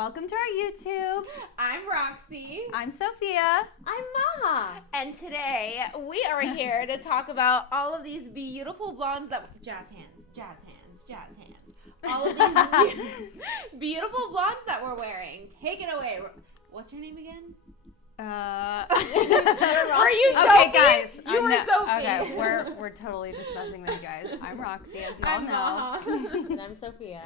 Welcome to our YouTube. I'm Roxy. I'm Sophia. I'm Maha. And today we are here to talk about all of these beautiful blondes that jazz hands. All of these beautiful blondes that we're wearing. Take it away. What's your name again? Were you Sophie? Okay, guys. You were Sophie. Okay, we're totally just messing with you guys. I'm Roxy, as you all know. Maha. And I'm Sophia.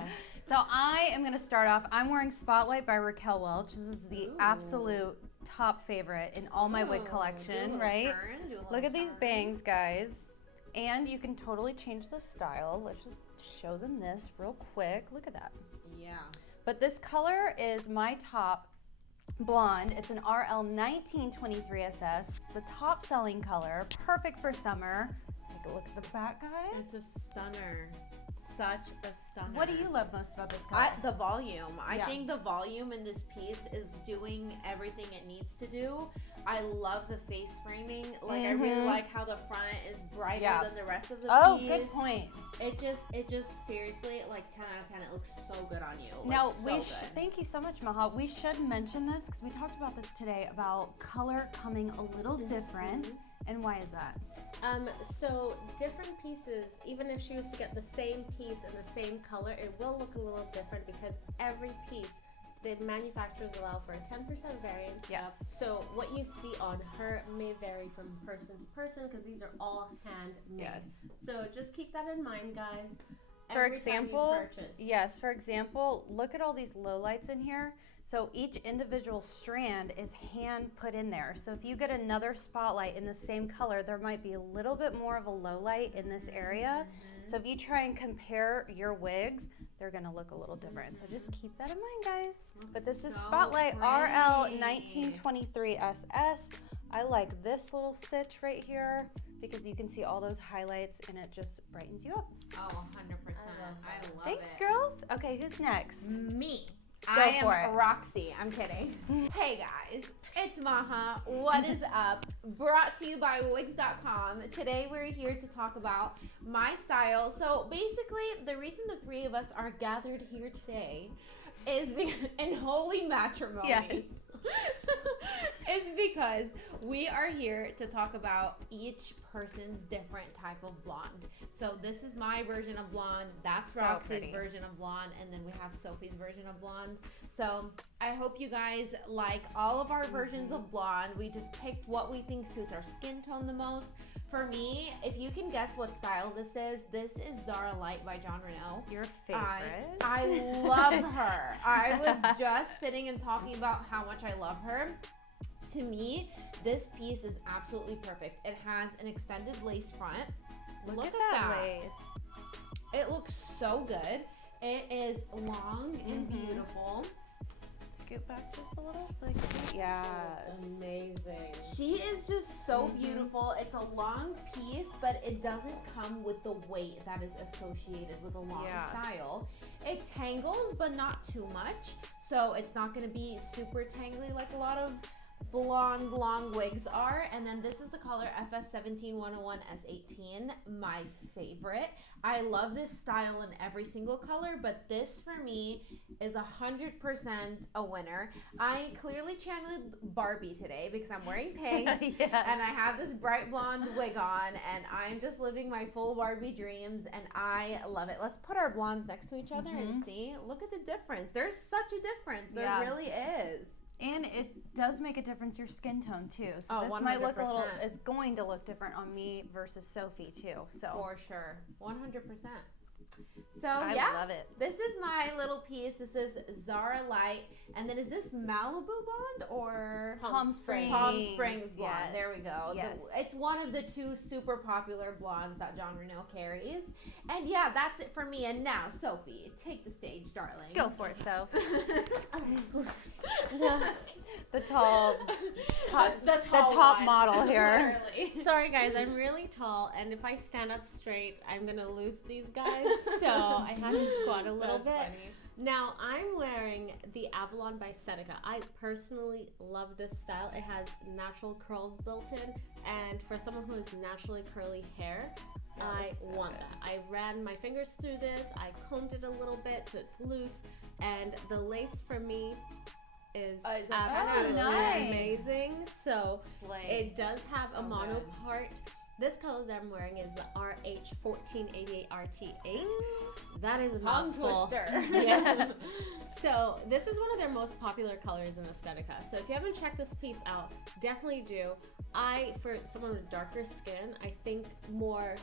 So I am going to start off. I'm wearing Spotlight by Raquel Welch. This is the absolute top favorite in all my wig collection, right? Look at these bangs, guys. And you can totally change the style. Let's just show them this real quick. Look at that. Yeah. But this color is my top blonde. It's an RL 1923 SS. It's the top selling color, perfect for summer. Take a look at the back, guys. It's a stunner. Such a stunner. What do you love most about this color? The volume. I Yeah. think the volume in this piece is doing everything it needs to do. I love the face framing. Like I really like how the front is brighter than the rest of the piece. Good point. It just seriously, like 10 out of 10. It looks so good on you. Like, Now, so good. thank you so much, Maha. We should mention this because we talked about this today about color coming a little different. And why is that? So different pieces, even if she was to get the same piece in the same color, it will look a little different because every piece, the manufacturers allow for a 10% variance. Yes. So what you see on her may vary from person to person because these are all handmade. Yes. So just keep that in mind, guys. For every time you example, purchase. yes, for example, look at all these low lights in here. So each individual strand is hand put in there. So if you get another spotlight in the same color, there might be a little bit more of a low light in this area. So if you try and compare your wigs, they're gonna look a little different. So just keep that in mind, guys. But this is so Spotlight pretty. RL 1923 SS. I like this little stitch right here because you can see all those highlights and it just brightens you up. Oh, 100%. I love Thanks, it. girls. Okay, who's next? Me. Go I for am it. Roxy. I'm kidding. Hey guys, it's Maha. What is up? Brought to you by Wigs.com. Today we're here to talk about my style. So basically, the reason the three of us are gathered here today is in holy matrimony. Yes. is because we are here to talk about each person's different type of blonde. So this is my version of blonde, that's So Roxy's pretty. version of blonde, and then we have Sophie's version of blonde. So I hope you guys like all of our versions of blonde. We just picked what we think suits our skin tone the most. For me, if you can guess what style this is Zara Lite by Jon Renau. Your favorite? I love her. I was just sitting and talking about how much I love her. To me, this piece is absolutely perfect. It has an extended lace front. Look at that. lace. It looks so good. It is long and beautiful. Scoot back just a little so I can see. Yes. Amazing. She is just so beautiful. It's a long piece, but it doesn't come with the weight that is associated with a long style. It tangles, but not too much. So it's not going to be super tangly like a lot of blonde long wigs are. And then this is the color FS17101 S18, my favorite. I love this style in every single color, but this for me is 100% a winner. I clearly channeled Barbie today because I'm wearing pink and I have this bright blonde wig on and I'm just living my full Barbie dreams and I love it. Let's put our blondes next to each other and see. Look at the difference. There's such a difference. There really is. And it does make a difference your skin tone too. So this 100%. might look a little, it's going to look different on me versus Sophie too. So For sure. 100%. So I love it. This is my little piece. This is Zara Lite. And then is this Malibu blonde or Palm Springs. Palm Springs blonde. Yes. There we go. Yes. It's one of the two super popular blondes that Jon Renau carries. And yeah, that's it for me. And now, Sophie, take the stage, darling. Go for it, Soph. The top one. model here. Literally. Sorry guys, I'm really tall and if I stand up straight, I'm gonna lose these guys. So I had to squat a little That's bit. funny. Now I'm wearing the Avalon by Estetica. I personally love this style. It has natural curls built in, and for someone who has naturally curly hair, I want that. I ran my fingers through this. I combed it a little bit so it's loose, and the lace for me is absolutely amazing. So it does have a mono part. This color that I'm wearing is the RH1488RT8. That is a mouthful. Yes. So this is one of their most popular colors in Estetica. So if you haven't checked this piece out, definitely do. For someone with darker skin, I think more.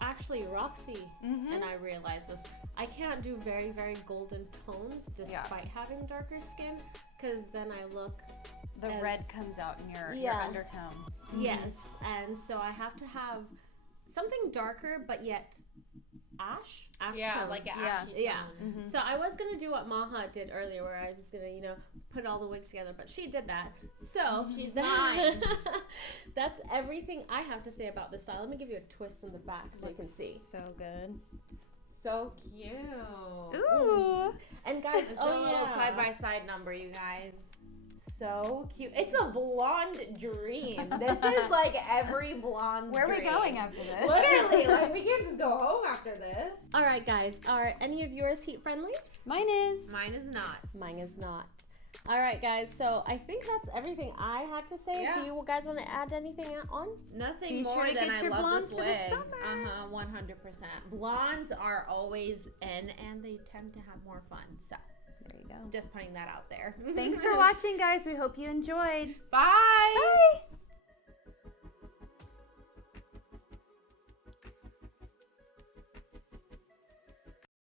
Actually, Roxy and I realized this. I can't do very, very golden tones despite having darker skin, because then I look. The red comes out in your undertone. Yes, and so I have to have something darker, but yet ash tone. Like an ashy tone. So I was gonna do what Maha did earlier, where I was gonna, put all the wigs together, but she did that. So she's mine. That's everything I have to say about this style. Let me give you a twist on the back so you can see. So good. So cute. Ooh. And guys, it's a little side by side number, you guys. So cute. It's a blonde dream. This is like every blonde Where are we dream. going after this? Literally, like we can't just go home after this. All right, guys. Are any of yours heat friendly? Mine is. Mine is not. Mine is not. All right, guys. So I think that's everything I had to say. Yeah. Do you guys want to add anything on? Nothing Be more sure to than get I your love blondes this for wig. the summer. 100%. Blondes are always in, and they tend to have more fun. So. There you go. Just putting that out there. Thanks for watching, guys. We hope you enjoyed. Bye. Bye.